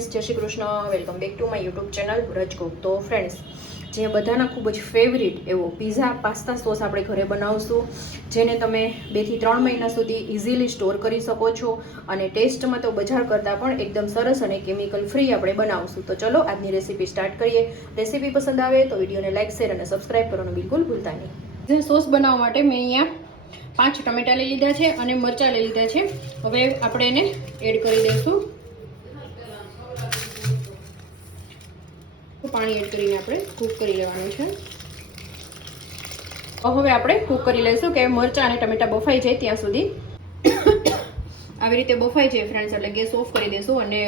Friends, જય Shri Krishna. Welcome back to my YouTube channel રજકુક. તો ફ્રેન્ડ્સ, જે બધાના ખૂબ જ ફેવરિટ એવો પીઝા પાસ્તા સોસ આપણે ઘરે બનાવશું, જેને તમે 2 થી 3 મહિના સુધી ઇઝીલી સ્ટોર કરી શકો છો અને ટેસ્ટમાં તો બજાર કરતાં પણ એકદમ સરસ અને કેમિકલ ફ્રી આપણે બનાવશું. તો ચલો આજની રેસીપી સ્ટાર્ટ કરીએ. રેસીપી પસંદ આવે તો વિડીયોને લાઇક, શેર અને સબસ્ક્રાઇબ કરવાનું બિલકુલ ભૂલતા નહીં. જે સોસ બનાવવા માટે મેં અહીંયા 5 ટમેટા લઈ લીધા છે અને મરચાં લઈ લીધા છે. હવે આપણે એને એડ કરી દઈશું. પાણી એડ કરીને આપણે કૂક કરી લેવાનું છે. હવે આપણે કૂક કરી લઈશું કે મરચાં અને ટમેટા બફાઈ જાય ત્યાં સુધી. આવી રીતે બફાઈ જાય ફ્રેન્ડ્સ એટલે ગેસ ઓફ કરી દઈશું અને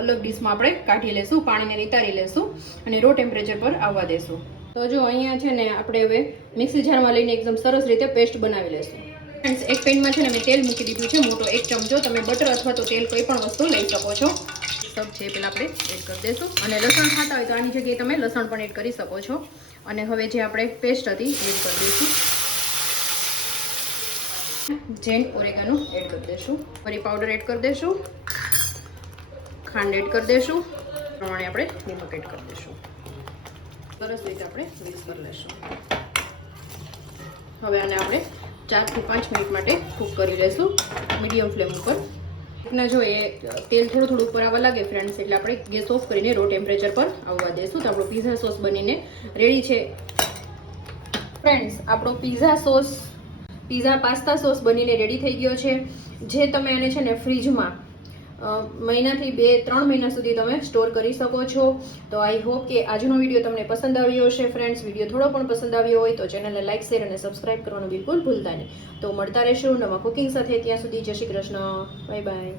અલગ ડિશમાં આપણે કાઢી લઈશું, પાણીને નિતારી લઈશું અને રો ટેમ્પરેચર પર આવવા દઈશું. તો જો અહીંયા છે ને આપણે હવે મિક્સી જારમાં લઈને એકદમ સરસ રીતે પેસ્ટ બનાવી લઈશું. ફ્રેન્ડ્સ, એક પેનમાં છે ને મેં તેલ મૂકી દીધું છે, મોટો 1 ચમચો. તમે બટર અથવા તો તેલ કોઈ પણ વસ્તુ લઈ શકો છો. સબ છે પેલા આપણે એડ કરી દઈશું અને લસણ ખાતા હોય તો આની જગ્યાએ તમે લસણ પણ એડ કરી શકો છો. અને હવે જે આપણે પેસ્ટ હતી એડ કરી દઈશું. જેન ઓરેગાનો એડ કરી દઈશું. કરી પાવડર એડ કરી દઈશું. ખાંડ એડ કરી દઈશું. પ્રમાણે આપણે નિમક એડ કરી દઈશું. સરસ રીતે આપણે મિક્સ કરી લઈશું. હવે આને આપણે 4 થી 5 મિનિટ માટે કૂક કરી લઈશું મીડિયમ ફ્લેમ ઉપર. જો એ તેલ થોડું ઉપર આવવા લાગે ફ્રેન્ડ્સ એટલે આપણે ગેસ ઓફ કરીને રો ટેમ્પરેચર પર આવવા દઈશું. તો આપણો પીઝા સોસ બનીને રેડી છે. ફ્રેન્ડ્સ, આપણો પીઝા પાસ્તા સોસ બનીને રેડી થઈ ગયો છે. જે તમે આને છે ને ફ્રીજમાં મહિનાથી 2-3 મહિના સુધી તમે સ્ટોર કરી શકો છો. તો આઈ હોપ કે આજનો વિડીયો તમને પસંદ આવ્યો હશે. ફ્રેન્ડ્સ, વિડીયો થોડો પણ પસંદ આવ્યો હોય તો ચેનલને લાઇક, શેર અને સબસ્ક્રાઇબ કરવાનું બિલકુલ ભૂલતા નહીં. તો મળતા રહેશું નવા કુકિંગ સાથે. ત્યાં સુધી જય શ્રી કૃષ્ણ. Bye bye.